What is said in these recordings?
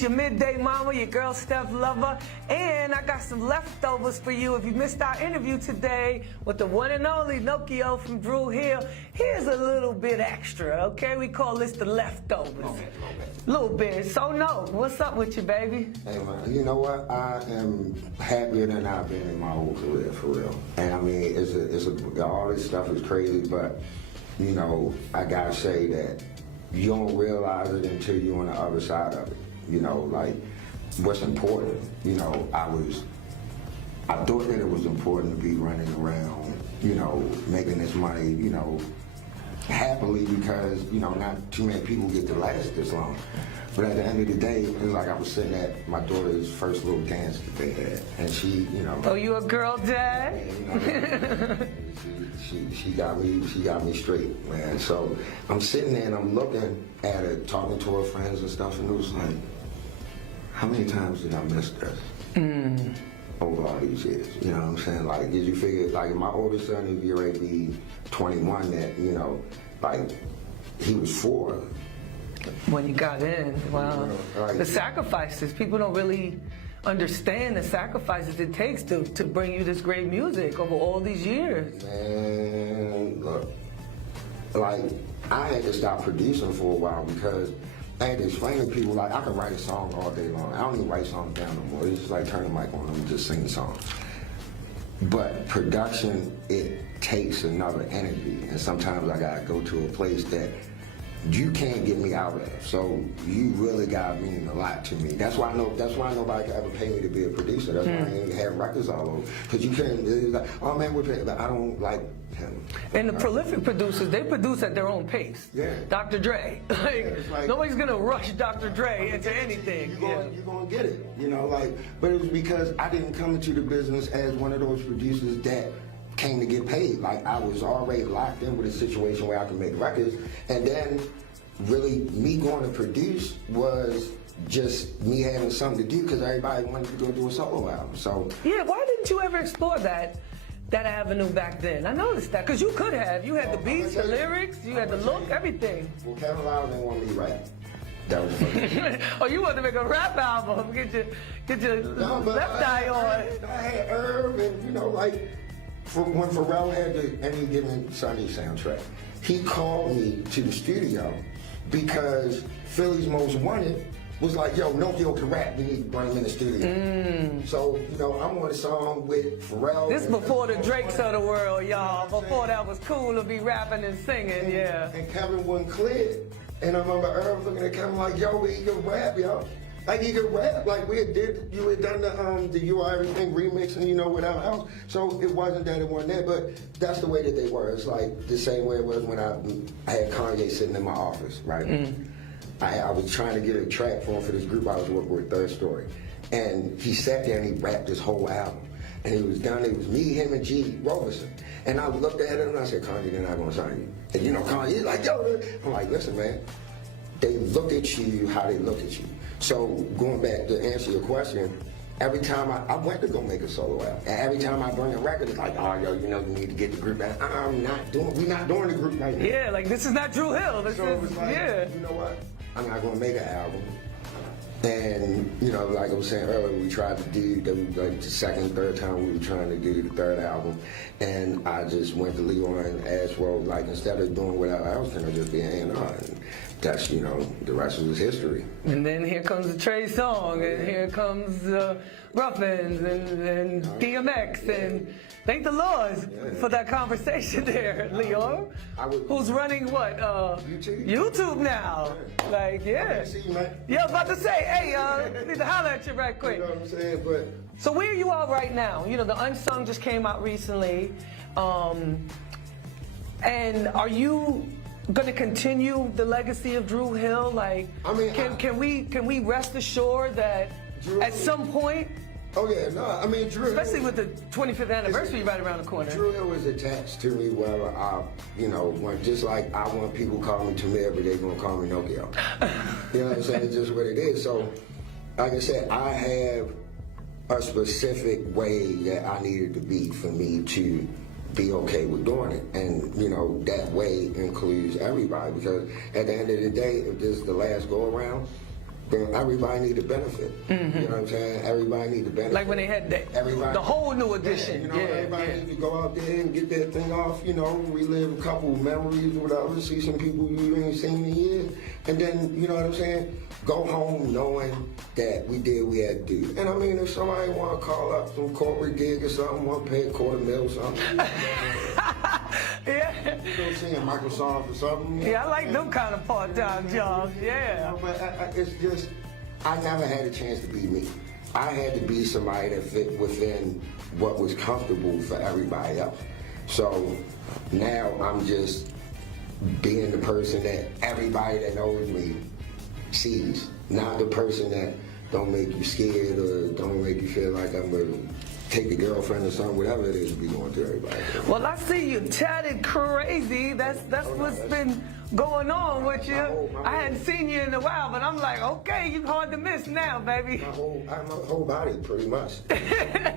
It's your midday mama, your girl Steph Lover, and I got some leftovers for you. If you missed our interview today with the one and only Nokio from Drew Hill, here's a little bit extra, okay? We call this the leftovers. Little bit. So no, what's up with you, baby? Hey man, you know what? I am happier than I've been in my whole career, for real. And I mean, all this stuff is crazy, but you know, I gotta say that you don't realize it until you're on the other side of it. You know, like what's important. You know, I thought that it was important to be running around, you know, making this money, you know, happily, because, you know, not too many people get to last this long. But at the end of the day, it was like I was sitting at my daughter's first little dance that they had, and she, you know. Oh, you a girl dad? And, you know, she got me straight, man. So I'm sitting there and I'm looking at her, talking to her friends and stuff, and it was like, how many times did I miss this? Over all these years, you know what I'm saying? Like, did you figure, like, my oldest son is already be 21, that, you know, like, he was 4. When you got in, wow. Like, the sacrifices, people don't really understand the sacrifices it takes to bring you this great music over all these years. Man, look, like, I had to stop producing for a while because I had to explain to people, like, I can write a song all day long. I don't even write songs down no more. It's just like turn the mic on and just sing the song. But production, it takes another energy, and sometimes I gotta go to a place that you can't get me out of. So you really gotta mean a lot to me. That's why nobody could ever pay me to be a producer. That's why I ain't have records all over. Because you can't, it's like, oh man, we're paying, but I don't like him. And the prolific producers, they produce at their own pace. Yeah. Dr. Dre. Like, nobody's gonna rush Dr. Dre into anything. You're gonna get it, you know, like, but it was because I didn't come into the business as one of those producers that came to get paid. Like, I was already locked in with a situation where I could make records, and then really me going to produce was just me having something to do because everybody wanted to go do a solo album. So yeah, why didn't you ever explore that avenue back then? I noticed that, because you could have. You had the beats, the lyrics, you had the look, everything. Well, Kevin Lyle didn't want me to rap. That was funny. Oh, you wanted to make a rap album? Get your left eye on. I had Herb, and you know, like, when Pharrell had the Any Given Sunday soundtrack, he called me to the studio because Philly's Most Wanted was like, yo, Nokio can rap, we need to bring him in the studio. So, you know, I'm on a song with Pharrell. This before the Drakes of the world, y'all. Before that was cool to be rapping and singing, yeah. And Kevin wasn't clear. And I remember Herb looking at Kevin like, yo, he can rap, yo. Like, he could rap. Like, you had done the You Are Everything remix and, you know, without else. So it wasn't that it wasn't that, but that's the way that they were. It's like the same way it was when I had Kanye sitting in my office, right? I was trying to get a track for him for this group I was working with, Third Story. And he sat there and he rapped this whole album. And he was done. It was me, him, and G. Roberson. And I looked at him and I said, Kanye, they're not going to sign you. And you know, Kanye's like, yo, I'm like, listen, man, they look at you how they look at you. So going back to answer your question, every time I went to go make a solo album, and every time I bring a record, it's like, oh, yo, you know, you need to get the group back. we're not doing the group right now. Yeah, like, this is not Drew Hill. This is, like, yeah. You know what? I'm not going to make an album. And, you know, like I was saying earlier, we tried to do, like the second, third time we were trying to do the third album. And I just went to Leroy and asked, well, like, instead of doing whatever else, can I just be an A&R? And that's, you know, the rest was history. And then here comes the Trey song, and here comes Ruffins and DMX, and thank the Lord for that conversation there, Leo. Who's running what? YouTube now. Like, yeah. See you, man. Yeah, I was about to say, hey, need to holler at you right quick. You know what I'm saying? But so where are you all right now? You know, the Unsung just came out recently, and are you going to continue the legacy of Drew Hill? Like, I mean, can we rest assured that at some point? Oh yeah, no, I mean, Drew, especially with the 25th anniversary right around the corner. Drew Hill is attached to me. Well, you know, just like I want people to call me Tamir, but they're gonna call me Nokio. You know what I'm saying? It's just what it is. So, like I said, I have a specific way that I needed to be for me to be okay with doing it. And, you know, that way includes everybody, because at the end of the day, if this is the last go around, then everybody need to benefit. You know what I'm saying? Everybody need to benefit. Like when they had the whole new edition. You know, everybody need to go out there and get that thing off, you know, relive a couple memories or whatever, see some people you ain't seen in years, and then, you know what I'm saying, go home knowing that we did what we had to do. And I mean, if somebody want to call up some corporate gig or something, want to pay $250,000 or something. Yeah. You know what I'm saying, Microsoft or something. Yeah, I like them kind of part-time jobs, yeah. You know, but it's just, I never had a chance to be me. I had to be somebody that fit within what was comfortable for everybody else. So now I'm just being the person that everybody that knows me sees, not the person that don't make you scared or don't make you feel like I'm gonna take the girlfriend or something, whatever it is, be going to everybody. Well, I see you tatted crazy. That's what's been going on with you. I hadn't seen you in a while, but I'm like, okay, you're hard to miss now, baby. My whole body, pretty much. I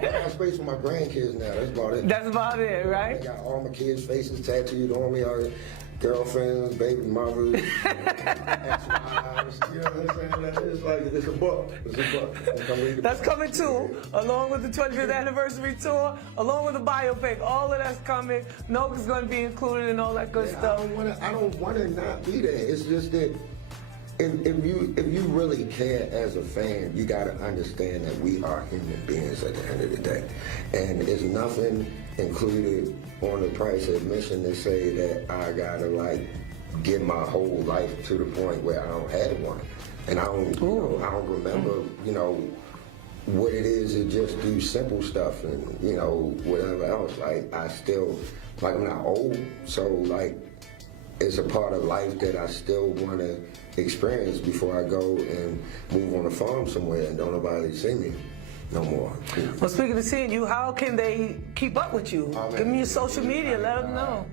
got space for my grandkids now. That's about it. That's about it, right? I got all my kids' faces tattooed on me. All girlfriends, baby mothers, ex-wives. You know what I'm saying? It's like, it's a book. It's a book. That's coming too, along with the 25th anniversary tour, along with the biopic. All of that's coming. Nok is going to be included and all that good stuff. I don't want to not be there. It's just that if you really care as a fan, you got to understand that we are human beings at the end of the day. And there's nothing included on the price of admission to say that I got to like give my whole life to the point where I don't have one. And I don't remember, you know, what it is to just do simple stuff and, you know, whatever else. Like, I still, like, I'm not old, so, like, it's a part of life that I still want to experience before I go and move on a farm somewhere and don't nobody see me no more. Well, speaking of seeing you, how can they keep up with you? Give me your social media, let them know.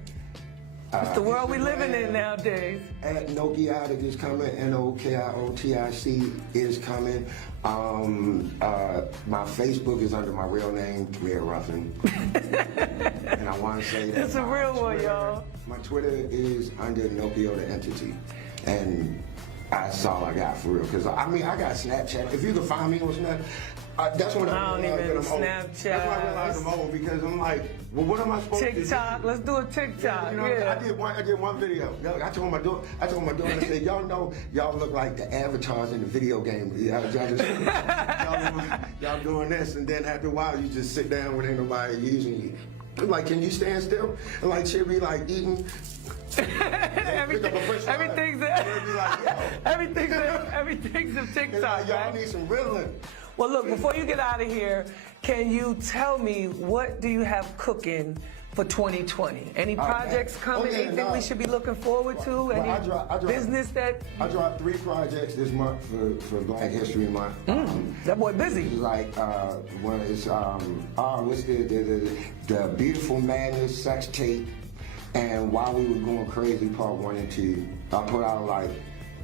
It's the world we living in nowadays. At Nokio Tic is coming, Nokiotic is coming. My Facebook is under my real name, Tamir Ruffin. And I want to say that it's a real one, y'all. My Twitter is under Nokio the Entity. And that's all I got for real. Because, I mean, I got Snapchat. If you can find me on Snapchat, that's when I realized that I'm old. Snapchat. That's when I realized I'm old, because I'm like, well, what am I supposed to do? TikTok. Let's do a TikTok. You know, I did one video. I told my daughter, I said, y'all know, y'all look like the avatars in the video game. Y'all doing this, and then after a while, you just sit down when ain't nobody using you. I'm like, can you stand still? And like, she'll be like eating. Everything's a TikTok, y'all right? need some riddling. Well, look, before you get out of here, can you tell me what do you have cooking for 2020? Any projects coming? Anything we should be looking forward to? Any business that? I dropped 3 projects this month for Black History Month. That boy busy. Like one is what's the Beautiful Madness sex tape, and While We Were Going Crazy Part 1 and 2. I put out like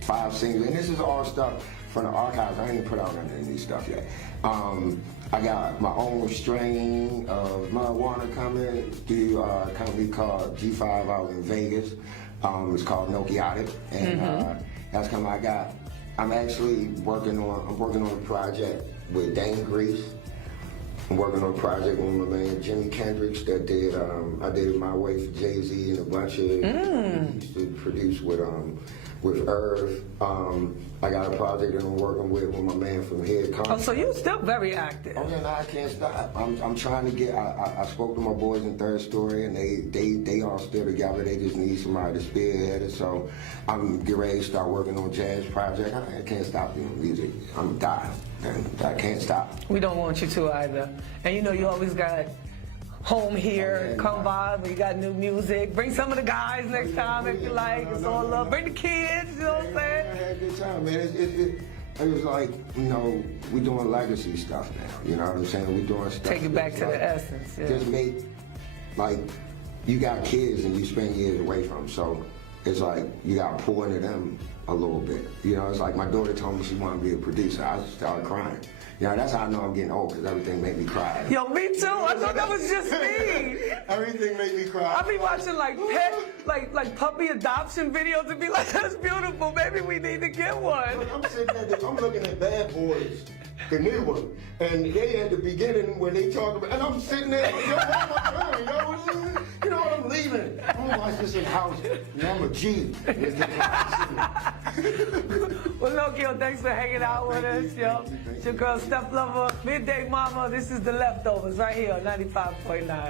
5 singles, and this is all stuff from the archives. I ain't even put out any of these stuff yet. I got my own strain of marijuana coming through a company called G5 out in Vegas. It's called Nokio Tic, and that's coming. I'm actually working on a project with Dane Grease. I'm working on a project with my man Jimi Kendrix that did I did it my way for Jay-Z and a bunch of he used to produce with Irv. I got a project that I'm working with my man from here. Oh, so you're still very active. Oh yeah, no, I can't stop. I'm trying to get. I spoke to my boys in Third Story, and they all still together. They just need somebody to spearhead it. So I'm getting ready to start working on a jazz project. I can't stop doing music. I'm dying, and I can't stop. We don't want you to either. And you know, you always got home here, come by, we got new music. Bring some of the guys next time if you like. It's all love. Bring the kids, you know what I'm saying? I had a good time, man. It was like, you know, we're doing legacy stuff now. You know what I'm saying? We're doing stuff. Take it back to the essence. Yeah. Just make, like, you got kids and you spend years away from them. So it's like you got to pour into them a little bit. You know, it's like my daughter told me she wanted to be a producer. I started crying. You know, that's how I know I'm getting old, because everything made me cry. Yo, me too. I thought that was just me. Everything made me cry. I be watching like pet, like puppy adoption videos and be like, that's beautiful. Maybe we need to get one. I'm sitting there, I'm looking at Bad Boys, the new one, and they at the beginning when they talk about, and I'm sitting there, yo, what am I doing? Yo, you know what, I'm leaving. I'm gonna watch this in the house. You know, I'm a G. Well, Nokio, thanks for hanging out with us, yo. It's your girl, Steph Lover, Midday Mama. This is The Leftovers right here on 95.9.